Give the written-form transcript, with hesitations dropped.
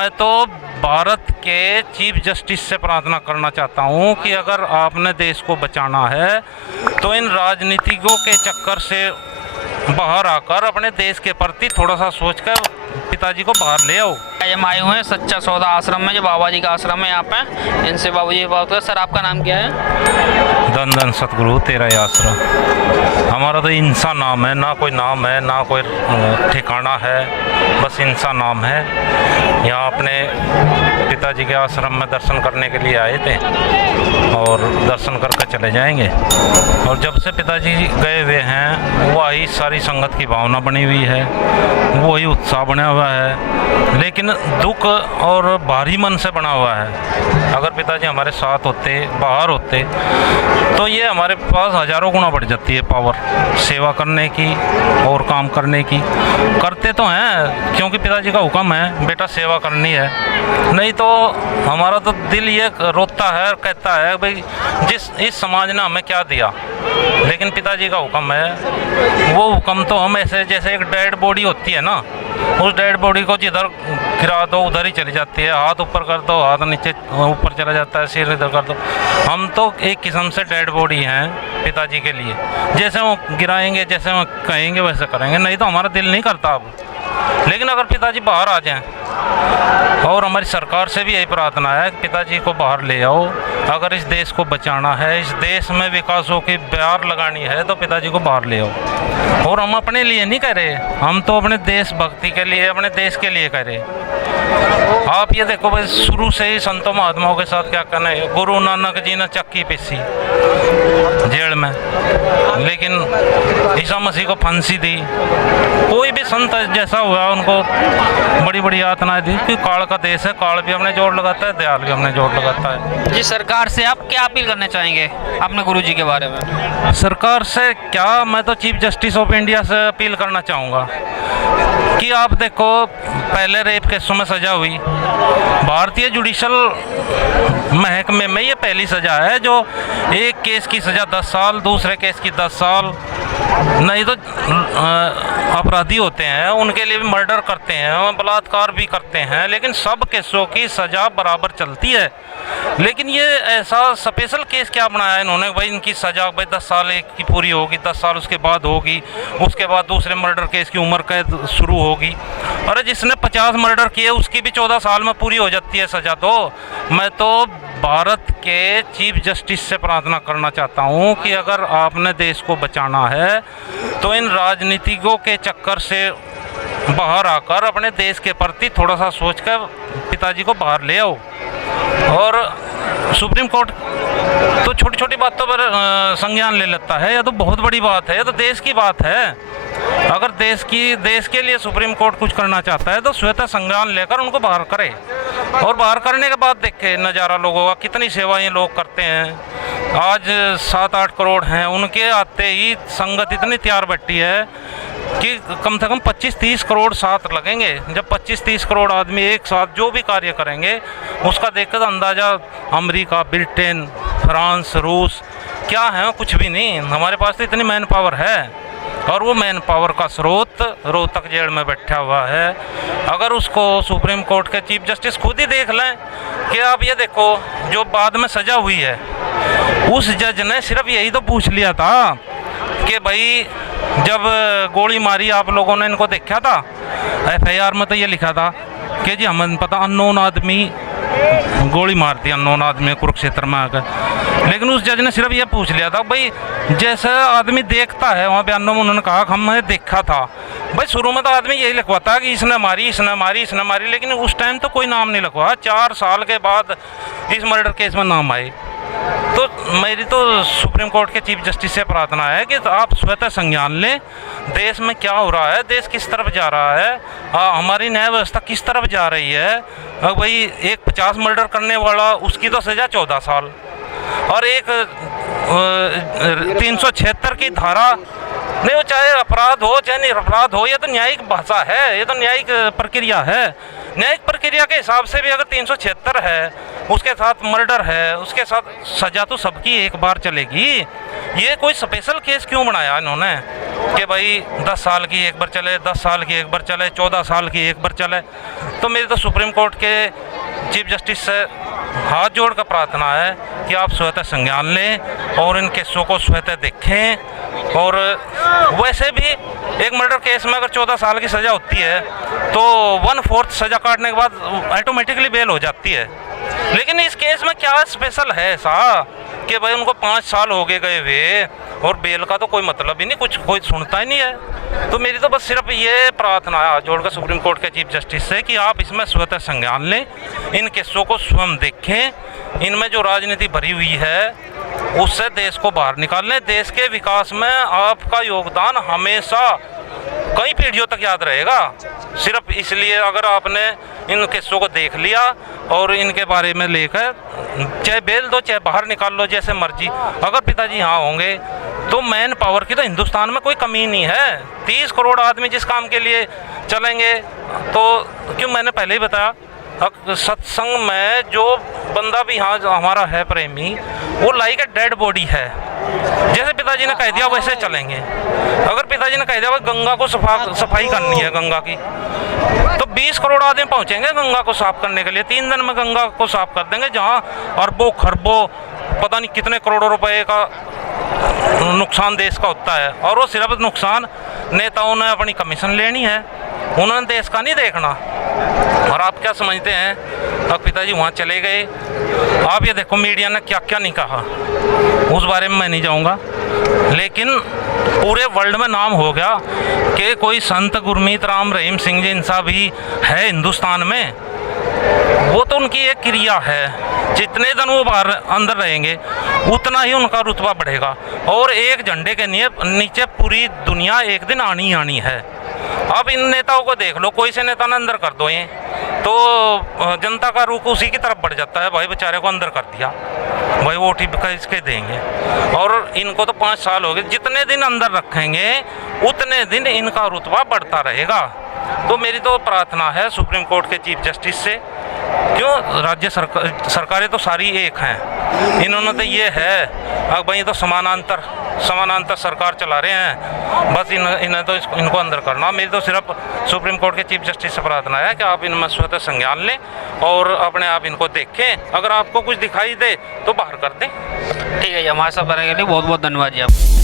मैं तो भारत के चीफ जस्टिस से प्रार्थना करना चाहता हूँ कि अगर आपने देश को बचाना है तो इन राजनीतिकों के चक्कर से बाहर आकर अपने देश के प्रति थोड़ा सा सोचकर पिताजी को बाहर ले आओ। हम आए हुए हैं सच्चा सौदा आश्रम में, जो बाबा जी का आश्रम है यहाँ पे। इनसे बाबू जी बात करें। सर, आपका नाम क्या है? धन धन सतगुरु तेरा ही आश्रम। हमारा तो इंसान नाम है, ना कोई नाम है ना कोई ठिकाना है, बस इंसान नाम है। यहाँ अपने पिताजी के आश्रम में दर्शन करने के लिए आए थे और दर्शन करके चले जाएंगे। और जब से पिताजी गए हुए हैं वही सारी संगत की भावना बनी हुई है, वही उत्साह बना हुआ है, लेकिन दुख और भारी मन से बना हुआ है। अगर पिताजी हमारे साथ होते, बाहर होते, तो ये हमारे पास हज़ारों गुना बढ़ जाती है पावर सेवा करने की और काम करने की। करते तो हैं क्योंकि पिताजी का हुक्म है बेटा सेवा करनी है, नहीं तो हमारा तो दिल ये रोता है, कहता है भाई इस समाज ने हमें क्या दिया। लेकिन पिताजी का हुक्म है, वो हुक्म तो हम ऐसे जैसे एक डेड बॉडी होती है ना, उस डेड बॉडी को जिधर गिरा दो उधर ही चली जाती है। हाथ ऊपर कर दो हाथ नीचे ऊपर चला जाता है, सिर इधर कर दो। हम तो एक किस्म से डेड बॉडी हैं पिताजी के लिए। जैसे वो गिराएंगे, जैसे वो कहेंगे वैसे करेंगे, नहीं तो हमारा दिल नहीं करता अब। लेकिन अगर पिताजी बाहर आ जाएं, और हमारी सरकार से भी यही प्रार्थना है कि पिताजी को बाहर ले आओ। अगर इस देश को बचाना है, इस देश में विकासों की बयार लगानी है, तो पिताजी को बाहर ले आओ। और हम अपने लिए नहीं कह रहे, हम तो अपने देशभक्ति के लिए, अपने देश के लिए कह रहे। आप ये देखो भाई, शुरू से ही संतों महात्माओं के साथ क्या करना है। गुरु नानक जी ने चक्की पीसी जेल में, लेकिन ईसा मसीह को फांसी दी। कोई भी संत जैसा हुआ उनको बड़ी बड़ी यातनाएं दी, कि काल का देश है, काल भी हमने जोड़ लगाता है, दयाल भी हमने जोड़ लगाता है। जी, सरकार से आप क्या अपील करना चाहेंगे अपने गुरु जी के बारे में? सरकार से क्या, मैं तो चीफ जस्टिस ऑफ इंडिया से अपील करना चाहूँगा कि आप देखो, पहले रेप केसों में सज़ा हुई, भारतीय जुडिशल महकमे में ये पहली सज़ा है जो एक केस की सज़ा 10 साल, दूसरे केस की 10 साल। नहीं तो अपराधी होते हैं उनके लिए भी मर्डर करते हैं, बलात्कार भी करते हैं, लेकिन सब केसों की सज़ा बराबर चलती है। लेकिन ये ऐसा स्पेशल केस क्या बनाया इन्होंने, भाई इनकी सज़ा भाई 10 साल एक की पूरी होगी, 10 साल उसके बाद होगी, उसके बाद दूसरे मर्डर केस की उम्र कैद शुरू होगी। अरे जिसने 50 मर्डर किए उसकी भी 14 साल में पूरी हो जाती है सज़ा। तो मैं तो भारत के चीफ जस्टिस से प्रार्थना करना चाहता हूँ कि अगर आपने देश को बचाना है तो इन राजनीतिकों के चक्कर से बाहर आकर अपने देश के प्रति थोड़ा सा सोचकर पिताजी को बाहर ले आओ। और सुप्रीम कोर्ट तो छोटी छोटी बातों पर संज्ञान ले लेता है, यह तो बहुत बड़ी बात है, यह तो देश की बात है। अगर देश के लिए सुप्रीम कोर्ट कुछ करना चाहता है तो स्वतः संज्ञान लेकर उनको बाहर करे। और बाहर करने के बाद देखे नज़ारा लोगों का, कितनी सेवाएं लोग करते हैं। आज 7-8 करोड़ हैं, उनके आते ही संगत इतनी तैयार बैठी है कि कम से कम 25-30 करोड़ साथ लगेंगे। जब 25-30 करोड़ आदमी एक साथ जो भी कार्य करेंगे उसका देखकर अंदाज़ा अमेरिका, ब्रिटेन, फ्रांस, रूस क्या है, कुछ भी नहीं। हमारे पास तो इतनी मैन पावर है, और वो मैन पावर का स्रोत रोहतक जेल में बैठा हुआ है। अगर उसको सुप्रीम कोर्ट के चीफ जस्टिस खुद ही देख लें कि आप ये देखो, जो बाद में सज़ा हुई है, उस जज ने सिर्फ यही तो पूछ लिया था कि भाई जब गोली मारी आप लोगों ने इनको देखा था, FIR में तो ये लिखा था कि जी हमें पता अननोन आदमी गोली मारती, अननोन आदमी कुरुक्षेत्र में आकर। लेकिन उस जज ने सिर्फ ये पूछ लिया था भाई जैसा आदमी देखता है, वहाँ बयानों में उन्होंने कहा हमने देखा था। भाई शुरू में तो आदमी यही लिखवाता कि इसने मारी, इसने मारी, इसने मारी, लेकिन उस टाइम तो कोई नाम नहीं लिखवा। 4 साल के बाद इस मर्डर केस में नाम आए। तो मेरी तो सुप्रीम कोर्ट के चीफ जस्टिस से प्रार्थना है कि आप स्वतः संज्ञान लें, देश में क्या हो रहा है, देश किस तरफ जा रहा है, हमारी न्याय व्यवस्था किस तरफ जा रही है। भाई एक 50 मर्डर करने वाला उसकी तो सज़ा 14 साल, और एक 376 की धारा, नहीं वो चाहे अपराध हो चाहे निरपराध हो, ये तो न्यायिक भाषा है, ये तो न्यायिक प्रक्रिया है। न्यायिक प्रक्रिया के हिसाब से भी अगर 376 है, उसके साथ मर्डर है, उसके साथ सजा तो सबकी एक बार चलेगी। ये कोई स्पेशल केस क्यों बनाया इन्होंने कि भाई 10 साल की एक बार चले, 10 साल की एक बार चले, 14 साल की एक बार चले। तो मेरी तो सुप्रीम कोर्ट के चीफ जस्टिस से हाथ जोड़ कर प्रार्थना है कि आप स्वतः संज्ञान लें और इन केसों को स्वतः देखें। और वैसे भी एक मर्डर केस में अगर 14 साल की सज़ा होती है तो 1/4 सज़ा काटने के बाद ऑटोमेटिकली बेल हो जाती है। लेकिन इस केस में क्या स्पेशल है ऐसा कि भाई उनको 5 साल हो गए हुए और बेल का तो कोई मतलब ही नहीं, कुछ कोई सुनता ही नहीं है। तो मेरी तो बस सिर्फ ये प्रार्थना है जोड़कर सुप्रीम कोर्ट के चीफ जस्टिस से कि आप इसमें स्वतः संज्ञान लें, इन केसों को स्वयं देखें, इनमें जो राजनीति भरी हुई है उससे देश को बाहर निकाल लें। देश के विकास में आपका योगदान हमेशा कई पीढ़ियों तक याद रहेगा। सिर्फ इसलिए अगर आपने इन केसों को देख लिया और इनके बारे में लेकर चाहे बेल दो चाहे बाहर निकाल लो जैसे मर्जी, अगर पिताजी यहाँ होंगे तो मैन पावर की तो हिंदुस्तान में कोई कमी नहीं है। 30 करोड़ आदमी जिस काम के लिए चलेंगे तो क्यों, मैंने पहले ही बताया सत्संग में जो बंदा भी यहाँ हमारा है प्रेमी, वो लाइक ए डेड बॉडी है। जैसे पिताजी ने कह दिया वैसे चलेंगे। अगर पिताजी ने कह दिया गंगा को सफाई करनी है गंगा की, तो 20 करोड़ आदमी पहुंचेंगे गंगा को साफ करने के लिए। 3 दिन में गंगा को साफ कर देंगे, जहां अरबों खरबों पता नहीं कितने करोड़ों रुपए का नुकसान देश का होता है। और वो सिर्फ नुकसान नेताओं ने अपनी कमीशन लेनी है, उन्होंने देश का नहीं देखना। और आप क्या समझते हैं, अब पिताजी वहाँ चले गए, आप ये देखो मीडिया ने क्या क्या नहीं कहा, उस बारे में मैं नहीं जाऊँगा। लेकिन पूरे वर्ल्ड में नाम हो गया कि कोई संत गुरमीत राम रहीम सिंह जी इंसा भी है हिंदुस्तान में। वो तो उनकी एक क्रिया है, जितने दिन वो बाहर अंदर रहेंगे उतना ही उनका रुतबा बढ़ेगा। और एक झंडे के नीचे पूरी दुनिया एक दिन आनी ही आनी है। अब इन नेताओं को देख लो, कोई से नेता ने अंदर कर दो ये तो जनता का रुख उसी की तरफ बढ़ जाता है। भाई बेचारे को अंदर कर दिया, भाई वोट इसके देंगे। और इनको तो 5 साल हो गए, जितने दिन अंदर रखेंगे उतने दिन इनका रुतबा बढ़ता रहेगा। तो मेरी तो प्रार्थना है सुप्रीम कोर्ट के चीफ जस्टिस से, क्यों राज्य सरकारें तो सारी एक हैं, इन्होंने तो ये है अब भाई तो समानांतर सरकार चला रहे हैं, बस इन्हें तो इनको अंदर करना। मेरी तो सिर्फ सुप्रीम कोर्ट के चीफ जस्टिस से प्रार्थना है कि आप इनमें स्वतः संज्ञान लें और अपने आप इनको देखें। अगर आपको कुछ दिखाई दे तो बाहर कर दें। ठीक है जी, हमारे साथ रहने के लिए बहुत बहुत धन्यवाद जी आप।